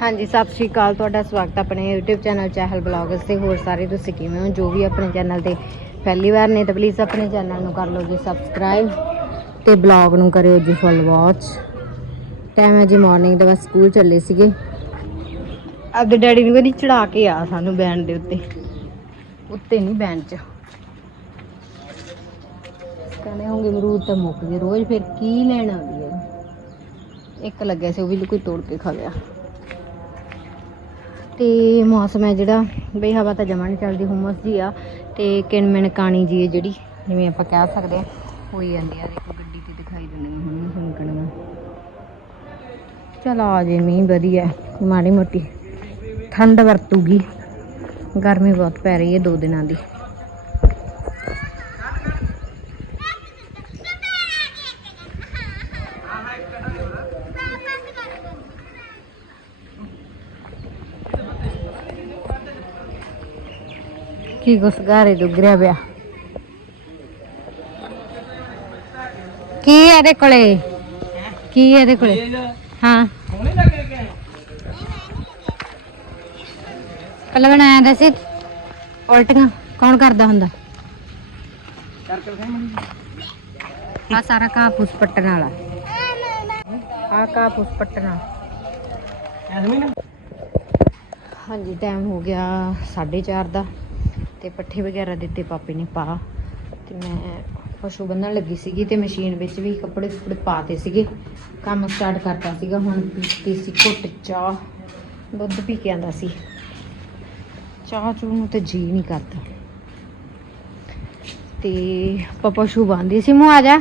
ਹਾਂਜੀ, ਸਤਿ ਸ਼੍ਰੀ ਅਕਾਲ। ਤੁਹਾਡਾ ਸਵਾਗਤ ਆਪਣੇ YouTube ਚੈਨਲ ਚਹਿਲ ਬਲੌਗਸ ਤੇ। ਹੋਰ ਸਾਰੇ ਤੁਸੀਂ ਕਿਵੇਂ ਹੋ? ਜੋ ਵੀ ਆਪਣੇ ਚੈਨਲ ਤੇ ਪਹਿਲੀ ਵਾਰ ਨੇ ਤਾਂ ਪਲੀਜ਼ ਆਪਣੇ ਚੈਨਲ ਨੂੰ ਕਰ ਲਓ ਜੀ ਸਬਸਕ੍ਰਾਈਬ ਤੇ ਬਲੌਗ ਨੂੰ ਕਰਿਓ ਜੀ ਫੁੱਲ ਵਾਚ ਟਾਈਮ ਹੈ ਜੀ ਮਾਰਨਿੰਗ ਦਾ, ਬਸ ਸਕੂਲ ਚੱਲੇ ਸੀਗੇ। ਆਪਦੇ ਡੈਡੀ ਨੂੰ ਕਹਿੰਦੀ ਚੜਾ ਕੇ ਆ ਸਾਨੂੰ ਬੈਂਡ ਦੇ ਉੱਤੇ। ਉੱਤੇ ਨਹੀਂ ਬੈਂਡ 'ਚ। ਕਹਿੰਦੇ ਹੋਗੇ ਅਮਰੂਦ ਤਾਂ ਮੁੱਕ ਗਏ। ਰੋਜ਼ ਫਿਰ ਕੀ ਲੈਣ ਆਉਂਦੀ ਹੈ? ਇੱਕ ਲੱਗਿਆ ਸੀ, ਉਹ ਵੀ ਕੋਈ ਤੋੜ ਕੇ ਖਾ ਗਿਆ। ਤੇ ਮੌਸਮ ਹੈ ਜਿਹੜਾ, ਬਈ ਹਵਾ ਤਾਂ ਜਮਾ ਨਹੀਂ ਚੱਲਦੀ ਹੁਮਸ ਜੀ ਆ, ਤੇ ਕਿਣਮਿਣ ਕਾਣੀ ਜੀ ਹੈ ਜਿਹੜੀ, ਜਿਵੇਂ ਆਪਾਂ ਕਹਿ ਸਕਦੇ ਆ ਹੋਈ ਜਾਂਦੀ ਆ। ਦੇਖੋ, ਗੱਡੀ ਤੇ ਦਿਖਾਈ ਦਿੰਦੀ ਹੁਣ ਸੁਣਕਣੀਆਂ ਚਲ ਆ ਜੇ ਮੀਂਹ, ਵਧੀਆ ਮਾੜੀ ਮੋਟੀ ਠੰਡ ਵਰਤੂਗੀ। ਗਰਮੀ ਬਹੁਤ ਪੈ ਰਹੀ ਹੈ ਦੋ ਦਿਨਾਂ ਦੀ। ਗਾਰੇ ਦੁਗਰਿਆ ਪਿਆ ਕੀ ਹੈ ਇਹਦੇ ਕੋਲੇ ਕੀ ਹੈ ਇਹਦੇ ਕੋਲੇ ਹਾਂ ਪਹਿਲਾਂ ਬਣਾਇਆ ਦਾ ਸੀ ਉਲਟੀਆਂ ਕੌਣ ਕਰਦਾ ਹੁੰਦਾ ਆ ਸਾਰਾ ਫੂਸ ਪੱਟਣ ਵਾਲਾ ਆ ਫੂਸ ਪੱਟਣ ਹਾਂਜੀ ਟਾਈਮ ਹੋ ਗਿਆ 4:30 ਦਾ ਤੇ ਪੱਠੇ ਵਗੈਰਾ ਦਿੱਤੇ ਪਾਪੇ ਨੇ ਪਾ ਤੇ ਮੈਂ ਪਸ਼ੂ ਬੰਨਣ ਲੱਗੀ ਸੀਗੀ ਤੇ ਮਸ਼ੀਨ ਵਿੱਚ ਵੀ ਕੱਪੜੇ ਕੁਪੜੇ ਪਾਤੇ ਸੀਗੇ। ਕੰਮ ਸਟਾਰਟ ਕਰਤਾ ਸੀਗਾ, ਹੁਣ ਪੀਤੀ ਸੀ ਘੁੱਟ, ਚਾਹ, ਦੁੱਧ ਪੀ ਕੇ ਆਂਦਾ ਸੀ। ਚਾਹ ਚੂਹ ਨੂੰ ਤੇ ਜੀ ਨਹੀਂ ਕਰਦਾ। ਤੇ ਆਪਾਂ ਪਸ਼ੂ ਬੰਨਦੇ ਸੀ, ਮੂੰਹ ਆ ਜਾ।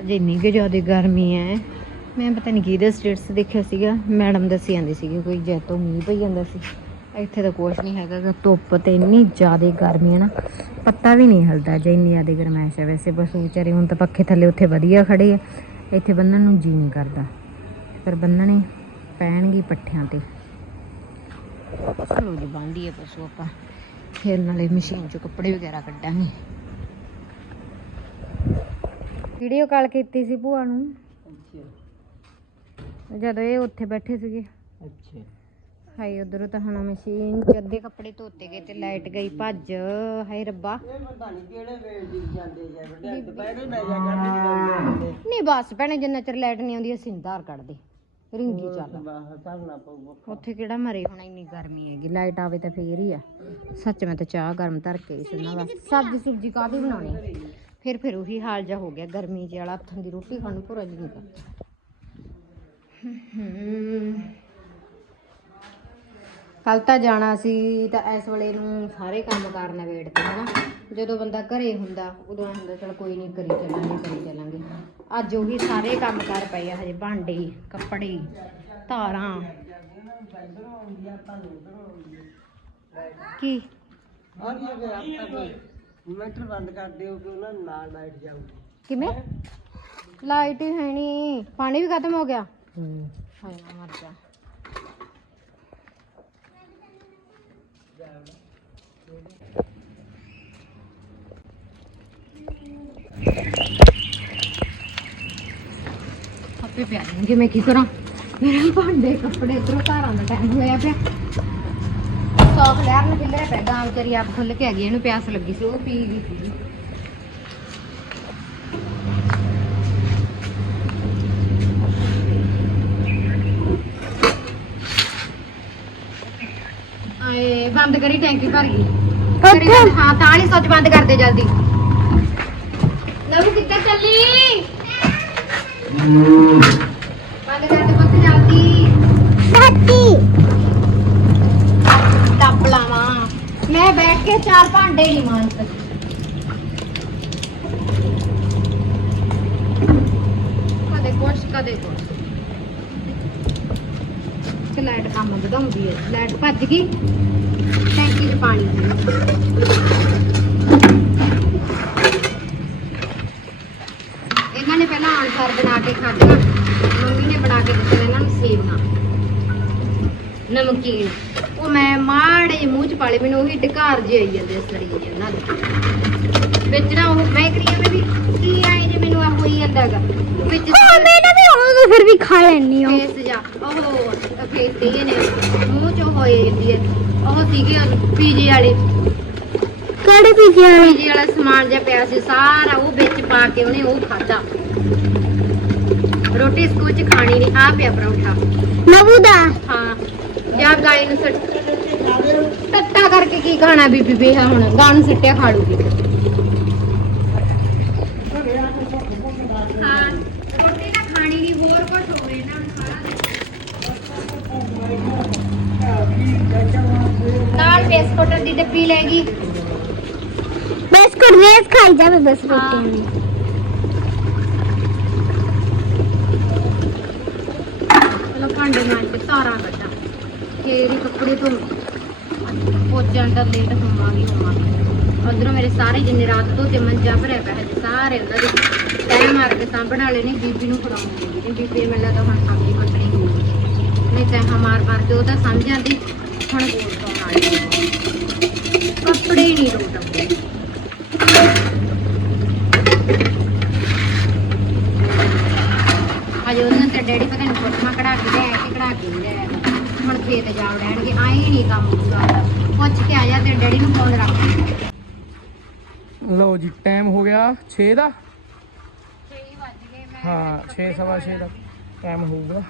ਅਜੇ ਇੰਨੀ ਕਿ ਜ਼ਿਆਦਾ ਗਰਮੀ ਹੈ ਮੈਂ ਪਤਾ ਨਹੀਂ ਕਿਹਦੇ ਸਟੇਟਸ ਦੇਖਿਆ ਸੀਗਾ, ਮੈਡਮ ਦੱਸੀ ਜਾਂਦੀ ਸੀਗੀ, ਕੋਈ ਜੈਤੋਂ ਮੀਂਹ ਪਈ ਜਾਂਦਾ ਸੀ। ਇੱਥੇ ਤਾਂ ਕੁਛ ਨਹੀਂ ਹੈਗਾ ਗਾ, ਧੁੱਪ ਤੇ ਇੰਨੀ ਜ਼ਿਆਦਾ ਗਰਮੀ ਹੈ ਨਾ ਪੱਤਾ ਵੀ ਨਹੀਂ ਹਿਲਦਾ ਜੇ ਇੰਨੀ ਜ਼ਿਆਦਾ ਗਰਮੈਸ਼ ਹੈ ਵੈਸੇ ਪਸ਼ੂ ਵਿਚਾਰੇ ਹੁਣ ਤਾਂ ਪੱਖੇ ਥੱਲੇ ਉੱਥੇ ਵਧੀਆ ਖੜੇ ਆ ਇੱਥੇ ਬੰਨਣ ਨੂੰ ਜੀ ਨਹੀਂ ਕਰਦਾ। ਪਰ ਬੰਨਣੇ ਪੈਣਗੇ ਪੱਠਿਆਂ ਤੇ। ਚਲੋ ਜੀ ਬੰਨ੍ਹਦੀਏ ਪਸ਼ੂ ਆਪਾਂ। ਫਿਰ ਨਾਲੇ ਮਸ਼ੀਨ ਚੋਂ ਕੱਪੜੇ ਵਗੈਰਾ ਕੱਢਾਂਗੇ। ਵੀਡੀਓ ਕਾਲ ਕੀਤੀ ਸੀ ਭੂਆ ਨੂੰ। ਜਦੋਂ ਇਹ ਉੱਥੇ ਬੈਠੇ ਸੀਗੇ। ਅੱਛਾ। ਹਾਏ ਉਧਰੋਂ ਤਾਂ ਹੁਣ ਮਸ਼ੀਨ 'ਚ ਅੱਧੇ ਕੱਪੜੇ ਧੋਤੇ ਗਏ ਤੇ ਲਾਈਟ ਗਈ ਭੱਜ। ਹਾਏ ਰੱਬਾ। ਨਹੀਂ ਬਸ ਭੈਣੇ ਜਿੰਨਾ ਚਿਰ ਲਾਈਟ ਨਹੀਂ ਆਉਂਦੀ ਅਸੀਂ ਧਾਰ ਕੱਢਦੇ। ਰਿੰਗੀ ਚੱਲ। ਉੱਥੇ ਕਿਹੜਾ ਮਰੇ ਹੁਣ ਇੰਨੀ ਗਰਮੀ ਹੈਗੀ। ਲਾਈਟ ਆਵੇ ਤਾਂ ਫੇਰ ਹੀ ਆ। ਸੱਚ ਮੈਂ ਤਾਂ ਚਾਹ ਗਰਮ ਧਰ ਕੇ ਨਾਲ ਬਸ ਸਬਜ਼ੀ ਸੁਬਜੀ ਕਾਹਦੀ ਬਣਾਉਣੀ? ਫਿਰ ਫਿਰ ਉਹੀ ਹਾਲ ਜਾ ਹੋ ਗਿਆ ਗਰਮੀ ਚ ਵਾਲਾ। ਹੱਥਾਂ ਦੀ ਰੋਟੀ ਖਾਣ ਨੂੰ ਪੂਰਾ ਜੀ ਨਹੀਂ ਕਰਦਾ। ਕੱਲ ਤਾਂ ਜਾਣਾ ਸੀ ਤਾਂ ਇਸ ਵੇਲੇ ਨੂੰ ਸਾਰੇ ਕੰਮ ਕਰਨ ਨਵੇੜਤੇ ਹਨਾ? ਜਦੋਂ ਬੰਦਾ ਘਰੇ ਹੁੰਦਾ ਉਦੋਂ ਹੁੰਦਾ ਚਲ ਕੋਈ ਨਹੀਂ ਕਰੀ ਚੱਲਾਂਗੇ ਕਰੀ ਚੱਲਾਂਗੇ। ਅੱਜ ਉਹੀ ਸਾਰੇ ਕੰਮ ਕਰ ਪਏ ਆ ਹਜੇ ਭਾਂਡੇ ਕੱਪੜੇ ਧਾਰਾਂ। ਕੀ? ਔਰ ਇਹ ਅਗਰ ਆਪਾਂ ਕੋਈ ਇਨਵਰਟਰ ਬੰਦ ਕਰ ਦਿਓ ਕਿ ਉਹਨਾਂ ਨੂੰ ਨਾਲ ਲਾਈਟ ਜਾਊਗੀ। ਕਿਵੇਂ? ਲਾਈਟ ਹੀ ਹੈ ਨਹੀਂ ਪਾਣੀ ਵੀ ਖਤਮ ਹੋ ਗਿਆ? ਹੂੰ। ਹਾਏ ਮਰ ਜਾ ਆਪੇ ਪਿਆ ਜਾਣਗੇ ਮੈਂ ਕੀ ਕਰਾਂ? ਮੇਰੇ ਭਾਂਡੇ ਕੱਪੜੇ ਇਧਰੋਂ ਘਰਾਂ ਦਾ ਟਾਈਮ ਹੋਇਆ ਪਿਆ। ਸੌਖ ਲੈਰ ਨੇ ਕਿੱਲੇ ਪੈ ਗਾਂ ਵਿਚਾਰੀ ਆਪ ਖੁੱਲ ਕੇ ਆ ਗਈ ਇਹਨੂੰ ਪਿਆਸ ਲੱਗੀ ਸੀ ਉਹ ਪੀ ਗਈ ਸੀ। ਆਏ ਬੰਦ ਕਰੀ ਟੈਂਕੀ ਭਰ ਗਈ। ਕਰੀ ਬੰਦ, ਹਾਂ ਤਾਂ ਨਹੀਂ ਸੋਚ ਬੰਦ ਕਰ ਦੇ ਜਲਦੀ। ਲਵੂ ਕਿੱਥੇ ਚੱਲੀ? ਬੰਦ ਕਰ ਦੇ ਪੁੱਤ ਜਲਦੀ। ਟੱਪ ਲਾਵਾਂ। ਮੈਂ ਬੈਠ ਕੇ ਚਾਰ ਭਾਂਡੇ ਨਹੀਂ ਮਾਂਜ ਸਕਦੀ। ਕਦੇ ਕੁਛ ਕਦੇ ਕੁਛ। ਤੇ ਲਾਈਟ ਕੰਮ ਵਧਾਉਂਦੀ ਹੈ। ਲਾਈਟ ਭੱਜ ਗਈ। ਟੈਂਕੀ 'ਚ ਪਾਣੀ ਹੈ ਇਹਨਾਂ ਨੇ ਆਨਸਰ ਬਣਾ ਕੇ ਖਾਧੀਆਂ ਮੰਮੀ ਨੇ ਬਣਾ ਕੇ ਦਿੱਤੇ ਇਹਨਾਂ ਨੂੰ ਸੇਵੀਆਂ ਨਮਕੀਨ। ਉਹ ਮੈਂ ਮਾੜੇ ਮੂੰਹ 'ਚ ਪਾ ਲਏ ਮੈਨੂੰ ਉਹੀ ਢਕਾਰ ਜਿਹੇ ਆਈ ਜਾਂਦੇ ਜਿਹੇ ਉਹਨਾਂ ਦੇ। ਵਿੱਚ ਨਾ ਉਹ ਮੈਂ ਕਰੀ ਜਾਂਦੇ ਵੀ ਕੀ ਆਏ ਜੇ ਮੈਨੂੰ ਆ ਹੋਈ ਜਾਂਦਾ ਹੈਗਾ। ਵਿੱਚ ਮੈਨੂੰ ਵੀ ਮੈਂ ਫਿਰ ਵੀ ਖਾ ਲੈਣੀ ਹਾਂ। ਫੇਸ ਜਾ ਉਹ ਫੇਸ ਤੇ ਨੇ। ਮੂੰਹ ਚ ਹੋਏ ਜਾਂਦੀ ਹੈ ਉਹ ਸੀਗੇ ਪੀਜੇ ਵਾਲੇ। ਕਿਹੜੇ ਪੀਜੇ ਵਾਲੇ? ਪੀਜੇ ਵਾਲਾ ਸਮਾਨ ਜਿਹਾ ਪਿਆ ਸੀ ਸਾਰਾ ਉਹ ਵਿੱਚ ਪਾ ਕੇ ਉਹਨੇ ਉਹ ਖਾਦਾ ਰੋਟੀ ਸਕੂਲ ਚ ਖਾਣੀ ਨਹੀਂ ਆ ਪਿਆ ਪਰੌਂਠਾ। ਨਵੂ ਦਾ? ਹਾਂ ਜਾਂ ਗਾਈ ਨੂੰ ਸੱਟ ਟੱਟਾ ਕਰਕੇ ਕੀ ਖਾਣਾ ਬੀਬੀ ਬੇਹਾ ਹੁਣ? ਗਾਂ ਨੂੰ ਸਿੱਟਿਆ ਖਾ ਲੂਗੀ ਹਾਂ ਰੋਟੀ ਤਾਂ ਖਾਣੀ ਨਹੀਂ ਹੋਰ ਕੁਝ ਹੋਵੇ ਇਹਨਾਂ ਨੂੰ ਸਾਰਾ ਨਾਲ ਬਿਸਕੁਟ ਦੀ ਡੱਬੀ ਲੈ ਗਈ ਬਿਸਕੁਟ ਰੇਸ ਖਾਈ ਜਾਵੇ ਬਸ। ਰੋਟੀ ਨੂੰ ਚਲੋ ਭਾਂਡੇ ਮਾਂਜ ਕੇ ਤਾਰਾਂ ਕੱਢਾਂ। ਫੇਰ ਹੀ ਕੱਪੜੇ ਧੋ ਪੋਚਣ ਦਾ ਲੇਟ ਹੋਵਾਂਗੀ ਹੋਵਾਂਗੀ ਉਧਰੋਂ ਮੇਰੇ ਸਾਰੇ ਜਿੰਨੇ ਰਾਤ ਧੋਤੇ ਮੰਜਾ ਭਰਿਆ ਪਿਆ ਹੈ, ਸਾਰੇ ਉਹਨਾਂ ਦੇ ਤੈਅ ਮਾਰ ਕੇ ਸਾਂਭਣ ਵਾਲੇ ਨੇ, ਬੀਬੀ ਨੂੰ ਫੜਾਉਂਦੀ ਨਹੀਂ ਬੀਬੀ ਮੈਨੂੰ ਲੱਗਦਾ ਹੁਣ ਸਬਜ਼ੀ ਕੱਟਣੀ ਹੋਊਗੀ ਨਹੀਂ ਤੈਂ ਮਾਰ ਮਾਰ ਕੇ ਉਹ ਤਾਂ ਸਮਝ ਜਾਂਦੀ ਹੁਣ ਬੋਲ ਪਾਉਣ ਵਾਲੀ ਕੱਪੜੇ ਹੀ ਨਹੀਂ ਰੋਟਦੇ ਅਜੇ ਉਹਨਾਂ ਤੇ ਡੈਡੀ ਪਤਾ ਨਹੀਂ ਫੋਟੋਆਂ ਕਢਾ ਕੇ ਲੈ ਕੇ ਕਢਾ ਕੇ ਲੈ। ਹੁਣ ਖੇਤ ਜਾ ਵੜਨਗੇ ਆਏ ਨਹੀਂ ਕੰਮ ਪੂਰਾ ਪੁੱਛ ਕੇ ਆ ਜਾ ਤੇ ਡੈਡੀ ਨੂੰ ਫੋਨ ਰੱਖ। ਲਓ ਜੀ ਟਾਈਮ ਹੋ ਗਿਆ 6 ਦਾ। 6 ਵਜ ਗਏ ਮੈਂ ਹਾਂ 6 ਸਵਾ 6 ਦਾ ਟਾਈਮ ਹੋਊਗਾ।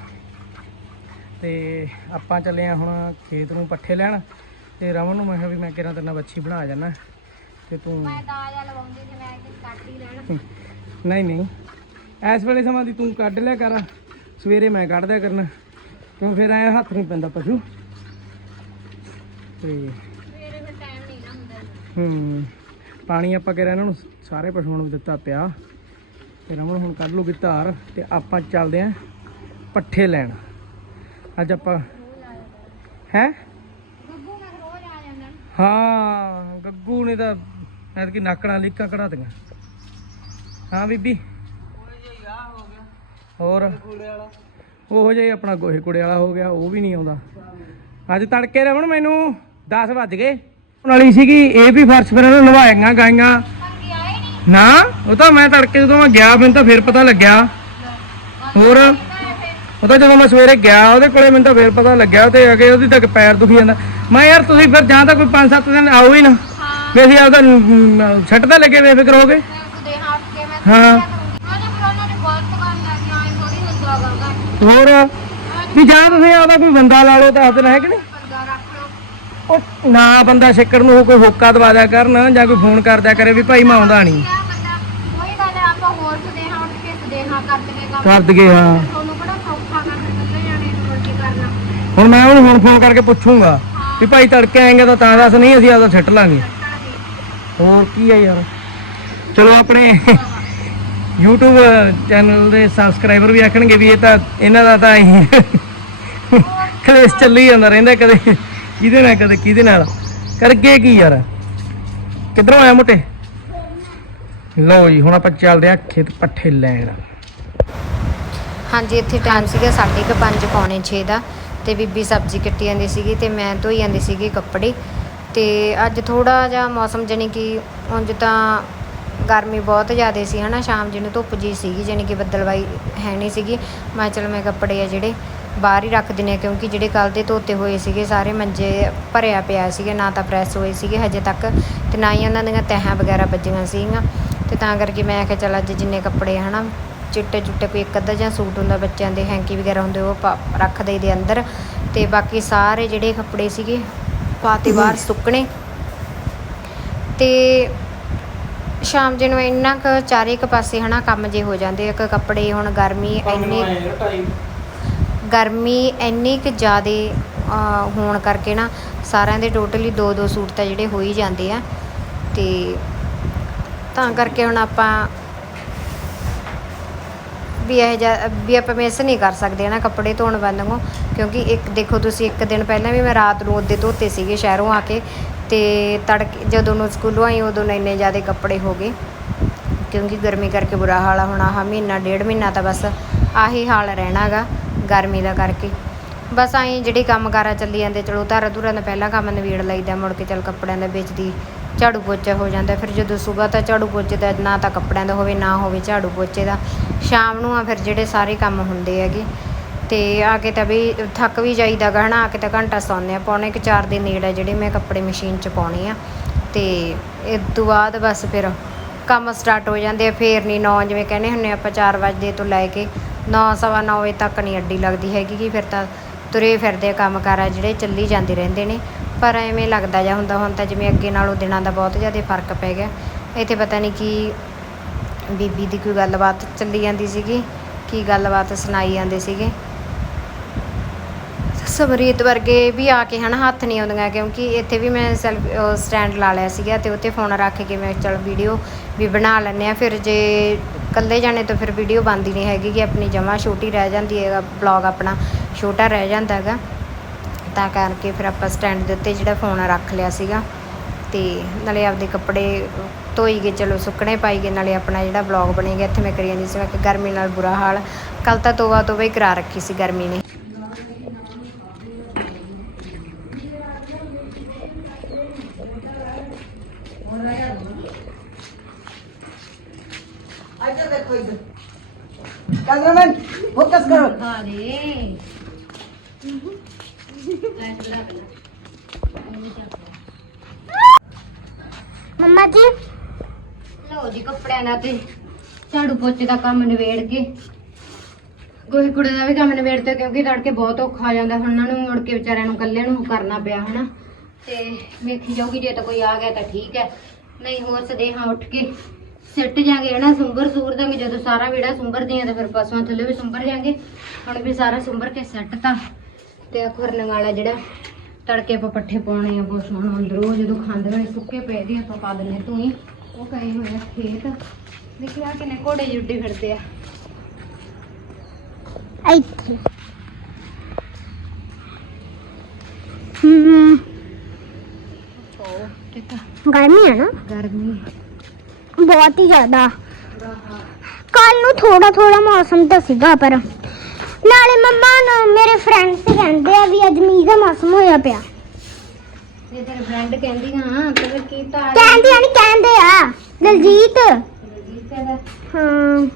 ਤੇ ਆਪਾਂ ਚੱਲੇ ਆ ਹੁਣ ਖੇਤ ਨੂੰ ਪੱਠੇ ਲੈਣ। ਤੇ ਰਮਨ ਨੂੰ ਮੈਂ ਕਿਹਾ ਵੀ ਮੈਂ ਕਿਹੜਾ ਤੇਰੇ ਨਾਲ ਬੱਚੀ ਬਣਾ ਜਾਣਾ ਤੇ ਤੂੰ ਮੈਂ ਦਾਜਾ ਲਵਾਉਂਦੀ ਤੇ ਮੈਂ ਕਿ ਕੱਟ ਹੀ ਲੈਣਾ। ਨਹੀਂ ਨਹੀਂ। ਇਸ ਵੇਲੇ ਸਮਾਂ ਦੀ ਤੂੰ ਕੱਢ ਲਿਆ ਕਰ। ਸਵੇਰੇ ਮੈਂ ਕੱਢ ਦਿਆ ਕਰਨਾ। ਕਿਉਂ ਫਿਰ ਐ ਹੱਥ ਨਹੀਂ ਪੈਂਦਾ ਪਸ਼ੂ? ਤੇ ਹੂੰ ਪਾਣੀ ਆਪਾਂ ਕਿਹਾ ਇਹਨਾਂ ਨੂੰ ਸਾਰੇ ਪਸ਼ੂਆਂ ਨੂੰ ਦਿੱਤਾ ਪਿਆ। ਤੇ ਰਮਨ ਹੁਣ ਕੱਢ ਲੂਗੀ ਧਾਰ ਤੇ ਆਪਾਂ ਚੱਲਦੇ ਆਂ ਪੱਠੇ ਲੈਣ। ਅੱਜ ਆਪਾਂ ਹੈ? ਗੱਗੂ ਨਾਲ ਰੋਜ਼ ਆ ਜਾਂਦਾ ਹਾਂ ਗੱਗੂ ਨੇ ਤਾਂ ਐਤਕੀ ਨਾਕੜਾਂ ਲੀਕਾਂ ਕਢਾ ਦਿੱਤੀਆਂ ਹਾਂ ਬੀਬੀ ਹੋਰ? ਉਹੋ ਜਿਹਾ ਆਪਣਾ ਗੋਹੇ ਕੁੜੇ ਵਾਲਾ ਹੋ ਗਿਆ ਉਹ ਵੀ ਨਹੀਂ ਆਉਂਦਾ। ਅੱਜ ਤੜਕੇ ਰਵਣ ਮੈਨੂੰ 10 ਵੱਜ ਗਏ। ਵਾਲੀ ਸੀਗੀ ਇਹ ਵੀ ਫਰਸ਼ ਫਿਰ ਇਹਨੂੰ ਨਵਾਏਗਾ ਗਾਈਆਂ। ਨਾ ਉਹ ਤਾਂ ਮੈਂ ਤੜਕੇ ਜਦੋਂ ਮੈਂ ਗਿਆ ਮੈਨੂੰ ਤਾਂ ਫਿਰ ਪਤਾ ਲੱਗਿਆ। ਹੋਰ ਉਹ ਤਾਂ ਜਦੋਂ ਮੈਂ ਸਵੇਰੇ ਗਿਆ ਉਹਦੇ ਕੋਲੇ ਮੈਨੂੰ ਤਾਂ ਫਿਰ ਪਤਾ ਲੱਗਿਆ ਤੇ ਅਗੇ ਉਹਦੀ ਤੱਕ ਪੈਰ ਦੁਖੀ ਜਾਂਦਾ। ਮੈਂ ਯਾਰ ਤੁਸੀਂ ਫਿਰ ਜਾਂ ਤਾਂ ਕੋਈ 5-7 ਦਿਨ ਆਓ ਹੀ ਨਾ। ਵੀ ਅਸੀਂ ਆਪਦਾ ਛੱਟ ਤਾਂ ਲੱਗੇ ਬੇਫਿਕਰ ਹੋ ਗਏ ਹਾਂ ਉਹਨੇ ਫਿਰ ਉਹਨਾਂ ਨੇ ਗਲਤ ਕੰਮ ਲੈ ਕੇ ਆਏ ਥੋੜੀ ਹੁੰਦਾ ਕਰਦਾ ਹੋਰ? ਵੀ ਜਾਂ ਤੁਸੀਂ ਆਪਦਾ ਕੋਈ ਬੰਦਾ ਲਾ ਲਓ ਤਾਂ ਹੱਥ ਹੈ ਕਿ ਨਹੀਂ? ਉਹ ਨਾ ਬੰਦਾ ਛੱਕਰ ਨੂੰ ਕੋਈ ਹੋਕਾ ਦਵਾ ਦਿਆ ਕਰਨ ਜਾਂ ਕੋਈ ਫੋਨ ਕਰ ਦਿਆ ਕਰੇ ਵੀ ਭਾਈ ਮੈਂ ਆਉਂਦਾ ਨਹੀਂ। ਕੋਈ ਗੱਲ ਹੈ, ਆਪਾਂ ਹੋਰ ਸਦੇਹਾ ਉੱਠ ਕੇ ਸਦੇਹਾ ਕਰ ਦਈਏ ਕੰਮ ਕਰ ਦਈਏ ਹਾਂ ਤੁਹਾਨੂੰ ਬੜਾ ਸੌਖਾ ਕਰ ਦਿੰਦੇ ਜਾਣੇ ਨੂੰ ਰੋਟੀ ਕਰਨਾ ਹੁਣ ਮੈਂ ਉਹਨੂੰ ਹੁਣ ਫੋਨ ਕਰਕੇ ਪੁੱਛੂੰਗਾ ਵੀ ਭਾਈ ਤੜਕੇ ਆਏਗਾ ਤਾਂ ਤਾਂ ਦੱਸ ਨਹੀਂ ਅਸੀਂ ਆਪਦਾ ਛੱਟ ਲਾਂਗੇ। ਹੋਰ ਕੀ ਆ ਯਾਰ। ਚਲੋ ਆਪਣੇ YouTube ਚੈਨਲ ਦੇ ਸਬਸਕ੍ਰਾਈਬਰ ਵੀ ਆਖਣਗੇ ਵੀ ਇਹ ਤਾਂ ਇਹਨਾਂ ਦਾ ਤਾਂ ਹੀ। ਕਲੇਸ਼ ਚੱਲੀ ਜਾਂਦਾ ਰਹਿੰਦਾ ਕਦੇ, ਕਿਹਦੇ ਨਾਲ, ਕਦੇ ਕਿਹਦੇ ਨਾਲ? ਕਰਕੇ ਕੀ ਯਾਰ? ਕਿੱਧਰੋਂ ਆਇਆ ਮੋਟੇ? ਲਓ ਜੀ, ਹੁਣ ਆਪਾਂ ਚੱਲਦੇ ਆ ਖੇਤ ਪੱਠੇ ਲੈਣ। ਹਾਂਜੀ, ਇੱਥੇ ਟਾਈਮ ਸੀਗਾ ਸਾਢੇ ਕੁ ਪੰਜ, ਪੌਣੇ 6 ਦਾ ਤੇ ਬੀਬੀ ਸਬਜ਼ੀ ਕੱਟੀ ਜਾਂਦੀ ਸੀਗੀ ਤੇ ਮੈਂ ਧੋਈ ਜਾਂਦੀ ਸੀਗੀ ਕੱਪੜੇ ਤੇ ਅੱਜ ਥੋੜਾ ਜਿਹਾ ਮੌਸਮ ਜਾਣੀ ਕਿ ਉਂਝ ਤਾਂ ਗਰਮੀ ਬਹੁਤ ਜ਼ਿਆਦਾ ਸੀ ਹਨਾ, ਸ਼ਾਮ ਜਿਹਨੂੰ ਧੁੱਪ ਜੀ ਸੀਗੀ, ਜਾਣੀ ਕਿ ਬੱਦਲਵਾਈ ਹੈ ਨਹੀਂ ਸੀਗੀ। ਮੈਂ ਕਿਹਾ ਚਲ ਮੈਂ ਕੱਪੜੇ ਆ ਜਿਹੜੇ ਬਾਹਰ ਹੀ ਰੱਖ ਦਿੰਨੇ ਆ ਕਿਉਂਕਿ ਜਿਹੜੇ ਕੱਲ ਦੇ ਧੋਤੇ ਹੋਏ ਸੀਗੇ, ਸਾਰੇ ਮੰਜੇ ਭਰਿਆ ਪਿਆ ਸੀਗਾ, ਨਾ ਤਾਂ ਪ੍ਰੈਸ ਹੋਏ ਸੀਗੇ ਹਜੇ ਤੱਕ, ਤੇ ਨਾ ਹੀ ਉਹਨਾਂ ਦੀਆਂ ਤਹਾਂ ਵਗੈਰਾ ਵੱਜੀਆਂ ਸੀਗੀਆਂ। ਤੇ ਤਾਂ ਕਰਕੇ ਮੈਂ ਕਿਹਾ ਚਲ ਅੱਜ ਜਿੰਨੇ ਕੱਪੜੇ ਹਨਾ, ਚਿੱਟੇ ਚੁੱਟੇ ਕੋਈ ਇੱਕ ਅੱਧਾ ਜਾਂ ਸੂਟ ਹੁੰਦਾ, ਬੱਚਿਆਂ ਦੇ ਹੈਂਕੀ ਵਗੈਰਾ ਹੁੰਦੇ, ਉਹ ਪਾ- ਰੱਖ ਦੇ ਅੰਦਰ। ਤੇ ਬਾਕੀ ਸਾਰੇ ਜਿਹੜੇ ਕੱਪੜੇ ਸੀਗੇ ਪਾਤੇ ਬਾਹਰ ਸੁੱਕਣੇ। ਤੇ ਸ਼ਾਮ ਜੇ ਨੂੰ ਇੰਨਾ ਕੁ ਚਾਰੇ ਕੁ ਪਾਸੇ ਹਨਾ ਕੰਮ ਜੇ ਹੋ ਜਾਂਦੇ ਇੱਕ ਕੱਪੜੇ ਹੁਣ ਗਰਮੀ ਇੰਨੀ ਗਰਮੀ ਇੰਨੀ ਕੁ ਜ਼ਿਆਦੇ ਹੋਣ ਕਰਕੇ ਨਾ ਸਾਰਿਆਂ ਦੇ ਟੋਟਲੀ ਦੋ ਦੋ ਸੂਟ ਤਾਂ ਜਿਹੜੇ ਹੋ ਹੀ ਜਾਂਦੇ ਆ। ਤੇ ਤਾਂ ਕਰਕੇ ਹੁਣ ਆਪਾਂ ਵੀ ਇਹ ਵੀ ਆਪਾਂ ਮਿਸ ਨਹੀਂ ਕਰ ਸਕਦੇ ਨਾ ਕੱਪੜੇ ਧੋਣ ਵਾਂਗੂ ਕਿਉਂਕਿ ਇੱਕ ਦੇਖੋ ਤੁਸੀਂ ਇੱਕ ਦਿਨ ਪਹਿਲਾਂ ਵੀ ਮੈਂ ਰਾਤ ਨੂੰ ਉਹਦੇ ਧੋਤੇ ਸੀਗੇ ਸ਼ਹਿਰੋਂ ਆ ਕੇ ਤੇ ਤੜਕੇ ਜਦੋਂ ਨੂੰ ਸਕੂਲੋਂ ਆਈ ਉਦੋਂ ਨੂੰ ਇੰਨੇ ਜ਼ਿਆਦਾ ਕੱਪੜੇ ਹੋ ਗਏ, ਕਿਉਂਕਿ ਗਰਮੀ ਕਰਕੇ ਬੁਰਾ ਹਾਲ ਆ ਹੁਣ ਆਹ ਮਹੀਨਾ, ਡੇਢ ਮਹੀਨਾ ਤਾਂ ਬਸ ਆਹੀ ਹਾਲ ਰਹਿਣਾਗਾ ਗਰਮੀ ਦਾ ਕਰਕੇ। ਬਸ ਆਈ ਜਿਹੜੇ ਕੰਮ ਕਾਰਾਂ ਚੱਲੀ ਜਾਂਦੇ, ਚਲੋ ਧਾਰਾ ਧੁਰਾਂ ਦਾ ਪਹਿਲਾਂ ਕੰਮ ਨਵੇੜ ਲਈਦਾ, ਮੁੜ ਕੇ ਚਲ ਕੱਪੜਿਆਂ ਦਾ ਵੇਚਦੀ, ਝਾੜੂ ਪੋਚਾ ਹੋ ਜਾਂਦਾ, ਫਿਰ ਜਦੋਂ ਸਵੇਰ ਤਾਂ ਝਾੜੂ ਪੋਚੇ ਦਾ ਨਾ ਤਾਂ ਕੱਪੜਿਆਂ ਦਾ ਹੋਵੇ, ਨਾ ਹੋਵੇ ਝਾੜੂ ਪੋਚੇ ਦਾ, ਸ਼ਾਮ ਨੂੰ ਆ ਫਿਰ ਜਿਹੜੇ ਸਾਰੇ ਕੰਮ ਹੁੰਦੇ ਹੈਗੇ। ਤੇ ਆ ਕੇ ਤਾਂ ਵੀ ਥੱਕ ਵੀ ਜਾਈਦਾ ਗਾ ਹਨਾ, ਆ ਕੇ ਤਾਂ ਘੰਟਾ ਸੌਂਦੇ ਆ, ਪੌਣੇ ਕੁ ਚਾਰ ਦੇ ਨੇੜੇ ਜਿਹੜੇ ਮੈਂ ਕੱਪੜੇ ਮਸ਼ੀਨ 'ਚ ਪਾਉਣੇ ਆ। ਤੇ ਇਸ ਤੋਂ ਬਾਅਦ ਬਸ ਫਿਰ ਕੰਮ ਸਟਾਰਟ ਹੋ ਜਾਂਦੇ ਆ, ਫੇਰ ਨਹੀਂ 9 ਜਿਵੇਂ ਕਹਿੰਦੇ ਹੁੰਨੇ ਆਪਾਂ 4 ਵਜੇ ਤੋਂ ਲੈ ਕੇ 9 ਸਵਾ ਨੌ ਵਜੇ ਤੱਕ ਨਹੀਂ ਅੱਡੀ ਲੱਗਦੀ ਹੈਗੀ ਕਿ ਫਿਰ ਤਾਂ ਤੁਰੇ ਫਿਰਦੇ ਆ ਕੰਮ ਕਾਰ ਆ ਜਿਹੜੇ ਚੱਲੀ ਜਾਂਦੇ ਰਹਿੰਦੇ ਨੇ। ਪਰ ਐਵੇਂ ਲੱਗਦਾ ਜਾਂ ਹੁੰਦਾ, ਹੁਣ ਤਾਂ ਜਿਵੇਂ ਅੱਗੇ ਨਾਲੋਂ ਦਿਨਾਂ ਦਾ ਬਹੁਤ ਜ਼ਿਆਦਾ ਫ਼ਰਕ ਪੈ ਗਿਆ। ਇੱਥੇ ਪਤਾ ਨਹੀਂ ਕੀ ਬੀਬੀ ਦੀ ਕੋਈ ਗੱਲਬਾਤ ਚੱਲੀ ਜਾਂਦੀ ਸੀਗੀ, ਕੀ ਗੱਲਬਾਤ ਸੁਣਾਈ ਜਾਂਦੇ ਸੀਗੇ। ਸਮਰੀਤ ਵਰਗੇ ਵੀ ਆ ਕੇ ਹਨਾ ਹੱਥ ਨਹੀਂ ਆਉਂਦੀਆਂ ਕਿਉਂਕਿ ਇੱਥੇ ਵੀ ਮੈਂ ਸੈਲਫ ਸਟੈਂਡ ਲਾ ਲਿਆ ਸੀਗਾ ਤੇ ਉੱਤੇ ਫੋਨ ਰੱਖ ਕੇ ਮੈਂ ਚਲ ਵੀਡੀਓ ਵੀ ਬਣਾ ਲੈਂਦੇ ਆ ਫਿਰ ਜੇ ਇਕੱਲੇ ਜਾਣੇ ਤਾਂ ਫਿਰ ਵੀਡੀਓ ਬਣਦੀ ਨਹੀਂ ਹੈਗੀ ਕਿ ਆਪਣੀ ਜਮਾ ਛੋਟੀ ਰਹਿ ਜਾਂਦੀ ਹੈ ਬਲੌਗ ਆਪਣਾ ਛੋਟਾ ਰਹਿ ਜਾਂਦਾ ਹੈਗਾ। ਤਾਂ ਕਰਕੇ ਫਿਰ ਆਪਾਂ ਸਟੈਂਡ ਦੇ ਉੱਤੇ ਜਿਹੜਾ ਫੋਨ ਰੱਖ ਲਿਆ ਸੀਗਾ ਤੇ ਨਾਲੇ ਆਪਦੇ ਕੱਪੜੇ ਧੋਈ ਗਏ, ਚਲੋ ਸੁੱਕਣੇ ਪਾਈ ਗਏ, ਨਾਲੇ ਆਪਣਾ ਜਿਹੜਾ ਬਲੌਗ ਬਣੇਗਾ ਇੱਥੇ ਮੈਂ ਕਰੀ ਜਾਂਦੀ ਸੀ, ਮੈਂ ਕਿ ਗਰਮੀ ਨਾਲ ਬੁਰਾ ਹਾਲ। ਕੱਲ ਤਾਂ ਤੋਬਾ ਤੋਬਾ ਹੀ ਕਰਾ ਰੱਖੀ ਸੀ ਗਰਮੀ ਨੇ। ਕੈਮਰਾਮੈਨ ਫੋਕਸ ਕਰੋ ਮੰਮਾ ਜੀ ਲਓ ਜੀ ਕੱਪੜਿਆਂ ਦਾ ਤੇ ਝਾੜੂ ਪੋਚੇ ਦਾ ਕੰਮ ਨਿਬੇੜ ਕੇ। ਗੋਹੇ ਕੂੜੇ ਦਾ ਵੀ ਕੰਮ ਨਿਬੇੜ ਤੇ ਕਿਉਂਕਿ ਤੜਕੇ ਬਹੁਤ ਔਖਾ ਆ ਜਾਂਦਾ। ਹੁਣ ਉਹਨਾਂ ਨੂੰ ਮੁੜ ਕੇ ਵਿਚਾਰਿਆਂ ਨੂੰ ਇਕੱਲੇ ਨੂੰ ਕਰਨਾ ਪਿਆ ਹਨਾ। ਤੇ ਵੇਖੀ ਜਾਊਗੀ ਜੇ ਤਾਂ ਕੋਈ ਆ ਗਿਆ ਤਾਂ ਠੀਕ ਹੈ। ਨਹੀਂ ਹੋਰ ਸਦੇਹਾਂ ਉੱਠ ਕੇ ਸਿੱਟ ਜਾਗੇ ਹਨਾ ਸੁੰਬਰ ਸੂਰ ਦਾਂਗੇ ਜਦੋਂ ਸਾਰਾ ਵਿੜਾ ਸੁੰਬਰ ਦੀਆਂ ਤਾਂ ਫਿਰ ਪਸ਼ੂਆਂ ਥੱਲੇ ਵੀ ਸੁੰਬਰ ਜਾਗੇ। ਹੁਣ ਵੀ ਸਾਰਾ ਸੁੰਬਰ ਕੇ ਸਿੱਟ ਤਾਂ। ਤੇ ਖੁਰਨ ਵਾਲਾ ਜਿਹੜਾ ਤੜਕੇ ਆਪਾਂ ਪੱਠੇ ਪਾਉਣੇ ਆ ਪਸ਼ੂਆਂ ਨੂੰ ਅੰਦਰੋਂ ਜਦੋਂ ਖਾਂਦੇ ਹੋਏ ਸੁੱਕੇ ਪਏ ਦੀ ਆਪਾਂ ਪਾ ਦਿੰਨੇ ਤੂੰ ਹੀ ਉਹ ਪਏ ਹੋਏ ਆ ਖੇਤ। ਦੇਖਿਆ ਕਿਨੇ ਘੋੜੇ ਜੁੱਡੇ ਫਿਰਦੇ ਆ। ਇੱਥੇ। ਆ ਗਰਮੀ ਹੈ ਨਾ। ਗਰਮੀ। ਬਹੁਤ ਹੀ ਜ਼ਿਆਦਾ। ਕੱਲ ਨੂੰ ਥੋੜਾ ਥੋੜਾ ਮੌਸਮ ਤਾਂ ਸੀਗਾ ਪਰ ਨਾਲੇ ਮੰਮਾ ਨਾ ਮੇਰੇ ਫਰੈਂਡਸ ਕਹਿੰਦੇ ਆ ਵੀ ਅੱਜ ਮੀਂਹ ਦਾ ਮੌਸਮ ਹੋਇਆ ਪਿਆ। ਜੇ ਤੇਰੇ ਫਰੈਂਡ ਕਹਿੰਦੀ ਹਾਂ ਤੇ ਫਿਰ ਕੀ ਤਾਂ ਕਹਿੰਦੇ ਆ ਨਹੀਂ ਕਹਿੰਦੇ ਆ ਦਲਜੀਤ। ਕਹਿੰਦਾ ਹਾਂ।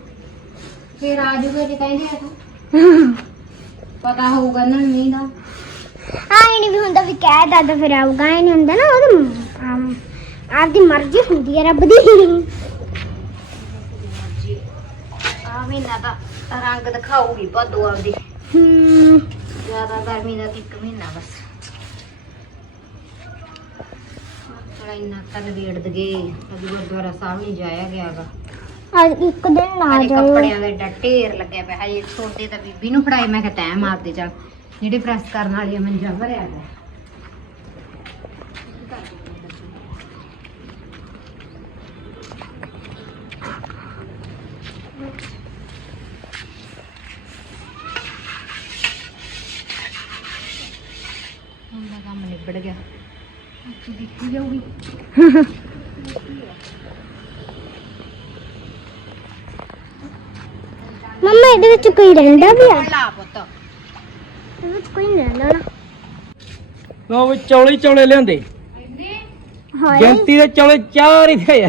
ਫਿਰ ਆ ਜੇ ਕਹਿੰਦੇ ਆ ਤਾਂ। ਪਤਾ ਹੋਊਗਾ ਨਾ ਮੀਂਹ ਦਾ। ਆਈ ਨਹੀਂ ਵੀ ਹੁੰਦਾ ਵੀ ਕਹਿ ਦਾਦਾ ਫਿਰ ਆਊਗਾ ਆਈ ਨਹੀਂ ਹੁੰਦਾ ਨਾ ਉਹਦੀ ਆਮ, ਆਪਦੀ ਮਰਜ਼ੀ ਹੁੰਦੀ ਹੈ ਰੱਬ ਦੀ। ਆ ਮਹੀਨਾ ਤਾਂ ਰੰਗ ਦਿਖਾਊਗੀ ਭਾਦੋ ਆਪਦੀ। ਹਮ ਜ਼ਿਆਦਾ ਗਰਮੀ ਦਾ ਇੱਕ ਮਹੀਨਾ ਬਸ। ਚਲਾ ਇੰਨਾ ਕਰ ਵੇੜ ਦਗੇ ਅੱਜ ਗੁਰਦੁਆਰਾ ਸਾਹਿਬ ਨਹੀਂ ਜਾਇਆ ਗਿਆਗਾ ਅੱਜ ਇੱਕ ਦਿਨ ਨਾ ਜਾਓ ਕੱਪੜਿਆਂ ਦਾ ਏਡਾ ਢੇਰ ਲੱਗਿਆ ਪਿਆ। ਹਜੇ ਛੋਟੇ ਤਾਂ ਬੀਬੀ ਨੂੰ ਫੜਾਈ ਮੈਂ ਕਿਹਾ ਤੈਂ ਮਾਰ ਦੇ ਚੱਲ। ਜਿਹੜੇ ਪ੍ਰੈਸ ਕਰਨ ਵਾਲੀ ਆ। ਗਿਆ ਹੁਣ ਦਾ ਕੰਮ ਨਿਬੜ ਗਿਆ ਅੱਜ ਦੇਖੀ ਜਾਊਗੀ। ਮੰਮਾ ਇਹਦੇ ਵਿੱਚ ਕੋਈ ਰਹਿੰਦਾ ਵੀ ਆ? ਲਾ ਪੁੱਤ। ਇਹਦੇ ਵਿੱਚ ਕੋਈ ਨਹੀਂ ਰਹਿੰਦਾ ਨਾ। ਲੋ ਵੀ ਚੌਲੇ ਚੌਲੇ ਲਿਆਂਦੇ। ਹਾਏ। ਗਿਣਤੀ ਦੇ ਚੌਲੇ ਚਾਰ ਹੀ ਥੇ ਆ।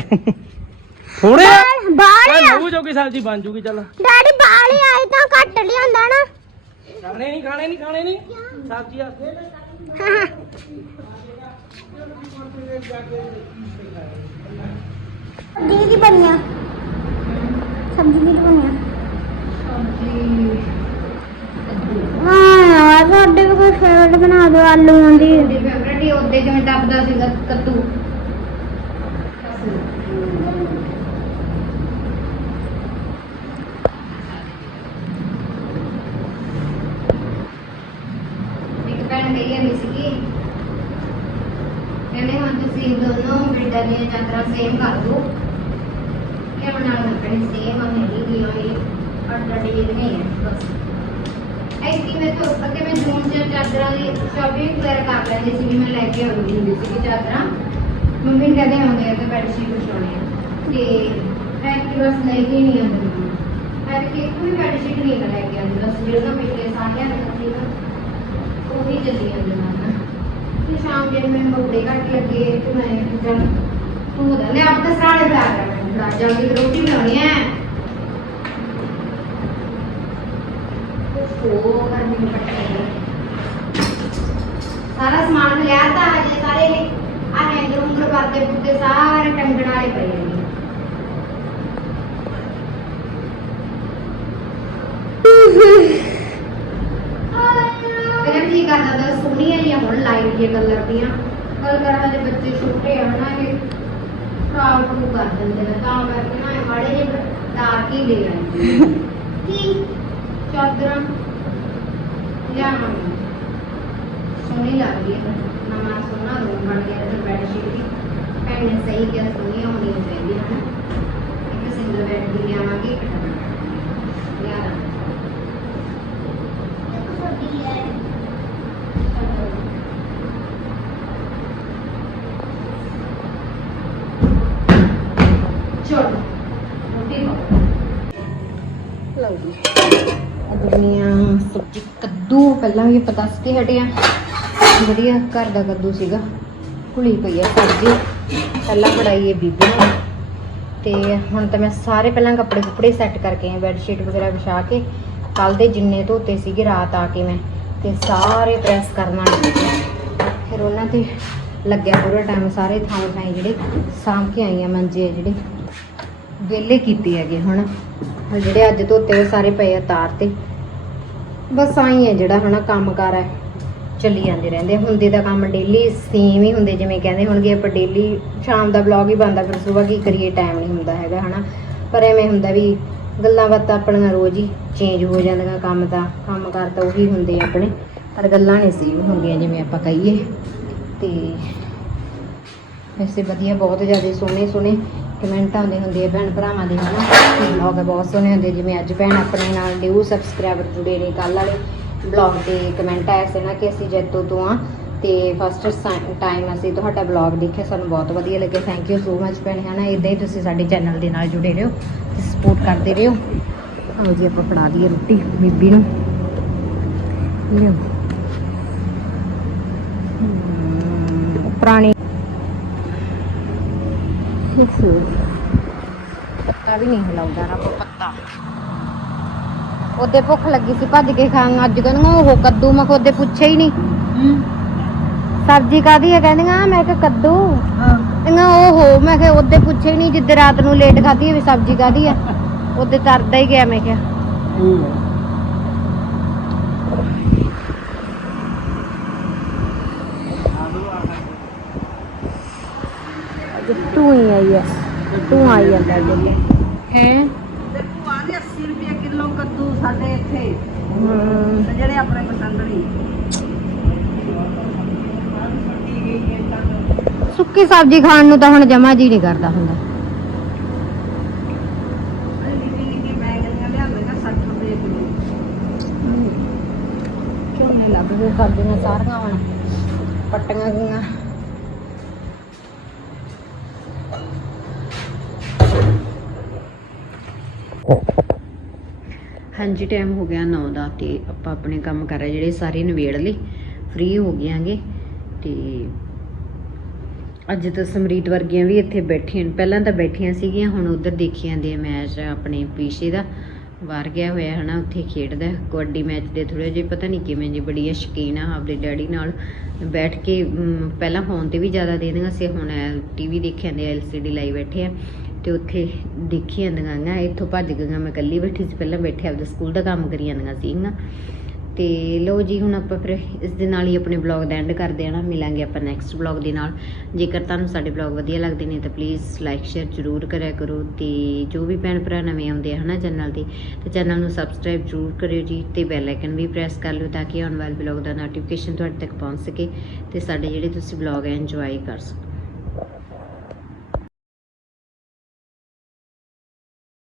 ਥੋੜੇ ਆ। ਬਾਲ ਬਾਲ ਆ। ਨਵੂ ਜੋਗੀ ਸਬਜ਼ੀ ਬਣ ਜੂਗੀ ਚੱਲ। ਡੈਡੀ ਬਾਲ ਹੀ ਆਏ ਤਾਂ ਘੱਟ ਲਿਆਂਦਾ ਨਾ। ਖਾਣੇ ਨਹੀਂ ਖਾਣੇ ਨਹੀਂ ਖਾਣੇ ਨਹੀਂ। ਸਬਜ਼ੀ ਆ। ਦੀ ਕੀ ਬਣੀਆਂ? ਸਬਜ਼ੀ ਕੀ ਬਣੀਆਂ? ਹਾਂ ਯਾਰ ਸਾਡੇ ਵੀ ਕੋਈ ਫੇਵਰਟ ਬਣਾ ਦਿਓ ਆਲੂਆਂ ਦੀ ਉਹਦੀ ਫੇਵਰਟ ਹੀ ਉਹਦੇ ਜਿਵੇਂ ਦੱਬਦਾ ਸੀਗਾ ਕੱਦੂ ਇੱਕ ਭੈਣ ਗਈ ਹੈ ਸੀਗੀ ਕਹਿੰਦੇ ਹੁਣ ਤੁਸੀਂ ਦੋਨੋਂ ਬੇਟਾ ਦੀਆਂ ਚਾਦਰਾਂ ਸੇਮ ਕਰ ਦਿਓ ਕਿ ਹੁਣ ਨਾਲ ਲੱਗਣੀ ਸੇਮ ਆ ਮੇਰੀ ਦੀ ਹੋਈ ਔਰ ਡੱਡੀ ਨਹੀਂ ਹੈ, ਬਸ। ਐਸੀ ਮੈਂ ਤੋਂ ਅੱਗੇ ਮੈਂ ਜੂਨ ਚ ਚਾਦਰਾਂ ਦੀ ਸ਼ਾਪਿੰਗ ਵਗੈਰਾ ਕਰ ਲੈਂਦੀ ਸੀ ਵੀ ਮੈਂ ਲੈ ਕੇ ਆਉਂਦੀ ਹੁੰਦੀ ਸੀ ਕਿ ਚਾਦਰਾਂ। ਮੰਮੀ ਕਹਿੰਦੇ ਆਉਂਦੇ ਆ ਤੇ ਬੈੱਡ ਸ਼ੀਟ ਵਿਛਾਉਣੀ ਆ। ਤੇ ਐਕਟਿਵ ਬਸ ਲੈ ਕੇ ਨਹੀਂ ਆਉਂਦੀ ਮੈਂ ਕਿ ਇੱਕ ਵੀ ਬੈੱਡ ਸ਼ੀਟ ਨਹੀਂ ਲੈ ਕੇ ਆਉਂਦੀ, ਬਸ ਜਿਹੜਾ ਪਿਛਲੇ ਸਾਰਿਆਂ ਦੇ ਕੱਟੀ ਨਾ, ਉਹ ਹੀ ਚੱਲੀ ਜਾਂਦੇ। ਨਾਲ ਨਾ ਤੇ ਸ਼ਾਮ ਜਿਹੜੇ ਮੈਨੂੰ ਕੱਪੜੇ ਘੱਟ ਲੱਗੇ ਤੇ ਮੈਂ ਚੱਲ ਤੂੰ ਦਾ ਲੈ ਆਪ ਸਰਾਣੇ ਬਣਾ ਕੇ ਬਣਾ ਜਲਦੀ ਰੋਟੀ ਬਣਾਉਣੀ ਹੈ ਉਹ ਕਰਨੀ ਪੜੇਗੀ ਸਾਰਾ ਸਮਾਨ ਲਿਆ ਤਾਂ ਹਜੇ ਸਾਰੇ ਆ ਹੈਂਗਰ ਉਂਗਰ ਕਰਦੇ ਪੁੱਤੇ ਸਾਰੇ ਟੰਗਣ ਵਾਲੇ ਪਏ ਨੇ। ਫਿਰ ਕੀ ਕਰਦਾ ਤਾਂ ਸੋਹਣੀਆਂ ਜਿਹੀਆਂ ਹੁਣ ਲਾਈਟ ਜਿਹੀਆਂ ਕਲਰ ਦੀਆਂ। ਕਲ ਕਰ, ਹਜੇ ਬੱਚੇ ਛੋਟੇ ਆ ਨਾ ਇਹ। ਖਰਾਬ ਨੂੰ ਕਰ ਦਿੰਦੇ ਨੇ ਤਾਂ ਕਰਕੇ ਨਾ ਇਹ ਮਾੜੇ ਜਿਹੇ ਡਾਰਕ ਹੀ ਲੈ ਆਏ ਕੀ ਚਾਦਰਾਂ ਲਿਆਵਾਂਗੇ ਸੋਹਣੀ ਲੱਗਦੀ ਹੈ ਨਵਾਂ ਸੋਹਣਾ ਰੂਮ ਬਣ ਗਿਆ ਤੇ ਬੈੱਡ ਸ਼ੀਟ ਵੀ ਭੈਣ ਨੇ ਸਹੀ ਕਿਹਾ ਸੋਹਣੀਆਂ ਹੋਣੀਆਂ ਚਾਹੀਦੀਆਂ ਹਨ ਇੱਕ ਸਿੰਗਲ ਬੈੱਡ ਵੀ ਲਿਆਵਾਂਗੇ ਇੱਕ ਡਬਲ ਲਿਆਵਾਂਗੇ ਚਲੋ ਰੋਟੀ ਖਾਓ ਲਓ ਜੀ ਸਬਜ਼ੀ ਕੱਦੂ, ਪਹਿਲਾਂ ਵੀ ਪਤਾ ਸੀ ਕਿ ਹਟਿਆ ਵਧੀਆ ਘਰ ਦਾ ਕੱਦੂ ਸੀਗਾ। ਘੁਲੀ ਪਈ ਆ ਸਬਜ਼ੀ। ਪਹਿਲਾਂ ਬਣਾਈ ਹੈ ਬੀਬੀ ਨੇ। ਤੇ ਹੁਣ ਤਾਂ ਮੈਂ ਸਾਰੇ ਪਹਿਲਾਂ ਕੱਪੜੇ ਕੁਪੜੇ ਸੈੱਟ ਕਰਕੇ ਆਈ ਬੈੱਡ ਸ਼ੀਟ ਵਗੈਰਾ ਵਿਛਾ ਕੇ। ਕੱਲ ਦੇ ਜਿੰਨੇ ਧੋਤੇ ਸੀਗੇ, ਰਾਤ ਆ ਕੇ ਮੈਂ। ਤੇ ਸਾਰੇ ਪ੍ਰੈਸ ਕਰਨਾ। ਫਿਰ ਉਹਨਾਂ ਤੇ ਲੱਗਿਆ ਪੂਰਾ ਟਾਈਮ ਸਾਰੇ ਥਾਂ ਥਾਂ ਜਿਹੜੇ ਸਾਂਭ ਕੇ ਆਈ ਆ ਮੰਜੇ ਜਿਹੜੇ। ਵਿਹਲੇ ਕੀਤੇ ਹੈਗੇ ਹੁਣ ਹੁਣ ਜਿਹੜੇ ਅੱਜ ਧੋਤੇ ਉਹ ਸਾਰੇ ਪਏ ਆ ਤਾਰ ਤੇ। ਬਸ ਆਈ ਹੈ ਜਿਹੜਾ ਹਨਾ ਕੰਮਕਾਰ ਹੈ ਚੱਲੀ ਜਾਂਦੇ ਰਹਿੰਦੇ ਆ। ਹੁੰਦੇ ਤਾਂ ਕੰਮ ਡੇਲੀ ਸੇਮ ਹੀ ਹੁੰਦੇ, ਜਿਵੇਂ ਕਹਿੰਦੇ ਹੋਣਗੇ ਆਪਾਂ ਡੇਲੀ ਸ਼ਾਮ ਦਾ ਵਲੌਗ ਹੀ ਬਣਦਾ, ਫਿਰ ਸਵੇਰ ਕੀ ਕਰੀਏ ਟਾਈਮ ਨਹੀਂ ਹੁੰਦਾ ਹੈਗਾ ਹਨਾ। ਪਰ ਐਵੇਂ ਹੁੰਦਾ ਵੀ ਗੱਲਾਂ ਬਾਤਾਂ ਆਪਣੀਆਂ ਰੋਜ਼ ਹੀ ਚੇਂਜ ਹੋ ਜਾਂਦੀਆਂ, ਕੰਮ ਤਾਂ ਕੰਮਕਾਰ ਤਾਂ ਉਹੀ ਹੁੰਦੇ ਆ ਆਪਣੇ। ਪਰ ਗੱਲਾਂ ਨਹੀਂ ਸੇਮ ਹੁੰਦੀਆਂ ਜਿਵੇਂ ਆਪਾਂ ਕਹੀਏ। ਤੇ ਵੈਸੇ ਵਧੀਆ, ਬਹੁਤ ਜ਼ਿਆਦਾ ਸੋਹਣੇ ਸੋਹਣੇ ਕਮੈਂਟ ਆਉਂਦੇ ਹੁੰਦੇ ਆ ਭੈਣ ਭਰਾਵਾਂ ਦੇ ਹਨਾ? ਵਲੌਗ ਬਹੁਤ ਸੋਹਣੇ ਹੁੰਦੇ ਜਿਵੇਂ ਅੱਜ ਭੈਣ ਆਪਣੇ ਨਾਲ ਨਿਊ ਸਬਸਕ੍ਰਾਈਬਰ ਜੁੜੇ ਨੇ ਕੱਲ ਵਾਲੇ ਬਲੌਗ ਤੇ ਕਮੈਂਟ ਆਇਆ ਸੀ ਨਾ ਕਿ ਅਸੀਂ ਜੈਤੋ ਤੋਂ ਆ ਤੇ ਫਸਟ ਟਾਈਮ ਅਸੀਂ ਤੁਹਾਡਾ ਬਲੌਗ ਦੇਖਿਆ ਸਾਨੂੰ ਬਹੁਤ ਵਧੀਆ ਲੱਗਿਆ। ਥੈਂਕ ਯੂ ਸੋ ਮਚ ਭੈਣ ਹਨਾ? ਇਦਾਂ ਹੀ ਤੁਸੀਂ ਸਾਡੇ ਚੈਨਲ ਦੇ ਨਾਲ ਜੁੜੇ ਰਹੋ ਤੇ ਸਪੋਰਟ ਕਰਦੇ ਰਹੋ। ਆਓ ਜੀ ਆਪਾਂ ਫੜਾ ਦਈਏ ਰੋਟੀ ਬੀਬੀ ਨੂੰ। ਲਿਓ। ਹਮ, ਪੁਰਾਣੀ ਪੱਤਾ ਵੀ ਨਹੀਂ ਹਿਲਾਉਂਦਾ ਨਾ ਕੋਈ ਪੱਤਾ। ਉਹਦੇ ਭੁੱਖ ਲੱਗੀ ਸੀ ਭੱਜ ਕੇ ਖਾਂ ਅੱਜ ਕਹਿੰਦੀਆਂ ਉਹ ਕੱਦੂ ਮੈਂ ਉਹਦੇ ਪੁੱਛਿਆ ਹੀ ਨਹੀਂ। ਸਬਜ਼ੀ ਕਾਦੀ ਹੈ ਕਹਿੰਦੀਆਂ ਮੈਂ ਕਿਹਾ ਕੱਦੂ। ਕਹਿੰਦਾ ਓਹੋ ਮੈਂ ਕਿਹਾ ਉਹਦੇ ਪੁੱਛਿਆ ਹੀ ਨਹੀਂ ਜਿੱਦੇ ਰਾਤ ਨੂੰ ਲੇਟ ਖਾਧੀ ਵੀ ਸਬਜ਼ੀ ਕਾਦੀ ਹੈ ਉਹਦੇ ਤਰਦਾ ਹੀ ਗਿਆ ਮੈਂ ਕਿਹਾ। ਤੂੰ ਹੀ ਆਈ ਹੈ ਤੂੰ ਆਈ ਜਾਂਦਾ ਹੈ? ਤੇ ਭੂਆ ਦੇ 80 ਰੁਪਏ ਕਿਲੋ ਕੱਦੂ ਸਾਡੇ ਇੱਥੇ ਹਮ ਤੇ ਜਿਹੜੇ ਆਪਣੇ ਪਸੰਦ ਨਹੀਂ ਸੁੱਕੀ ਸਬਜ਼ੀ ਖਾਣ ਨੂੰ ਤਾਂ ਹੁਣ ਜਮਾ ਜੀ ਨਹੀਂ ਕਰਦਾ ਹੁੰਦਾ। ਨਿੱਕੀ ਨਿੱਕੀ ਮੈਂ ਗਲੀਆਂ ਲਿਆਂਦੀਆਂ 60 ਰੁਪਏ ਕਿਲੋ। ਝੋਨੇ ਲੱਗ ਗਏ ਸਬਜ਼ੀਆਂ ਸਾਰੀਆਂ ਹੁਣ। ਪੱਟੀਆਂ ਗਈਆਂ ਹਾਂਜੀ ਟਾਈਮ ਹੋ ਗਿਆ 9 ਦਾ ਤੇ ਆਪਾਂ ਆਪਣੇ ਕੰਮ ਕਰ ਰਹੇ ਜਿਹੜੇ ਸਾਰੇ ਨਿਬੇੜ ਲਈ ਫ੍ਰੀ ਹੋ ਗਿਆਂਗੇ ਤੇ ਅੱਜ ਤਾਂ ਸਮਰੀਤ ਵਰਗੀਆਂ ਵੀ ਇੱਥੇ ਬੈਠੀਆਂ ਪਹਿਲਾਂ ਤਾਂ ਬੈਠੀਆਂ ਸੀਗੀਆਂ, ਹੁਣ ਉਧਰ ਦੇਖੀਆਂ ਜਾਂਦੇ ਆ ਮੈਚ ਆਪਣੇ ਪੀਸ਼ੇ ਦਾ। ਬਾਹਰ ਗਿਆ ਹੋਇਆ ਹਨਾ, ਉੱਥੇ ਖੇਡਦਾ ਕਬੱਡੀ ਮੈਚ ਦੇ ਥੋੜੇ ਜਿਹੇ ਪਤਾ ਨਹੀਂ ਕਿਵੇਂ ਜੀ ਬੜੀ ਆ ਸ਼ਕੀਨ ਆ ਆਪਦੇ ਡੈਡੀ ਨਾਲ। ਬੈਠ ਕੇ ਪਹਿਲਾਂ ਫੋਨ ਤੇ ਵੀ ਜ਼ਿਆਦਾ ਦੇਖਦੀਆਂ ਸੀ, ਹੁਣ ਟੀਵੀ ਦੇਖੀ ਜਾਂਦੇ ਐਲਸੀਡੀ ਲਾਈ ਬੈਠੇ ਆ। ਤੇ ਉੱਥੇ ਦੇਖੀ ਜਾਂਦੀਆਂ ਗਾ ਇੱਥੋਂ ਭੱਜ ਗਈਆਂ। ਮੈਂ ਇਕੱਲੀ ਬੈਠੀ ਸੀ। ਪਹਿਲਾਂ ਬੈਠੇ ਆਪਦੇ ਸਕੂਲ ਦਾ ਕੰਮ ਕਰੀ ਜਾਂਦੀਆਂ ਸੀਗੀਆਂ। ਤੇ ਲਓ ਜੀ, ਹੁਣ ਆਪਾਂ ਫਿਰ ਇਸ ਦੇ ਨਾਲ ਹੀ ਆਪਣੇ ਬਲੌਗ ਦਾ ਐਂਡ ਕਰਦੇ ਹਾਂ ਨਾ। ਮਿਲਾਂਗੇ ਆਪਾਂ ਨੈਕਸਟ ਬਲੌਗ ਦੇ ਨਾਲ। ਜੇਕਰ ਤੁਹਾਨੂੰ ਸਾਡੇ ਬਲੌਗ ਵਧੀਆ ਲੱਗਦੇ ਨੇ, ਤਾਂ ਪਲੀਜ਼ ਲਾਈਕ ਸ਼ੇਅਰ ਜ਼ਰੂਰ ਕਰਿਆ ਕਰੋ। ਤੇ ਜੋ ਵੀ ਭੈਣ ਭਰਾ ਨਵੇਂ ਆਉਂਦੇ ਆ ਹਨਾ ਚੈਨਲ ਤੇ, ਤਾਂ ਚੈਨਲ ਨੂੰ ਸਬਸਕ੍ਰਾਈਬ ਜ਼ਰੂਰ ਕਰਿਓ ਜੀ। ਤੇ ਬੈਲ ਆਈਕਨ ਵੀ ਪ੍ਰੈਸ ਕਰ ਲਿਓ ਤਾਂ ਕਿ ਆਉਣ ਵਾਲੇ ਬਲੌਗ ਦਾ ਨੋਟੀਫਿਕੇਸ਼ਨ ਤੁਹਾਡੇ ਤੱਕ ਪਹੁੰਚ ਸਕੇ। ਤੇ ਸਾਡੇ ਜਿਹੜੇ ਤੁਸੀਂ ਬਲੌਗ ਹੈ ਇੰਜੋਏ ਕਰ ਸਕੋ।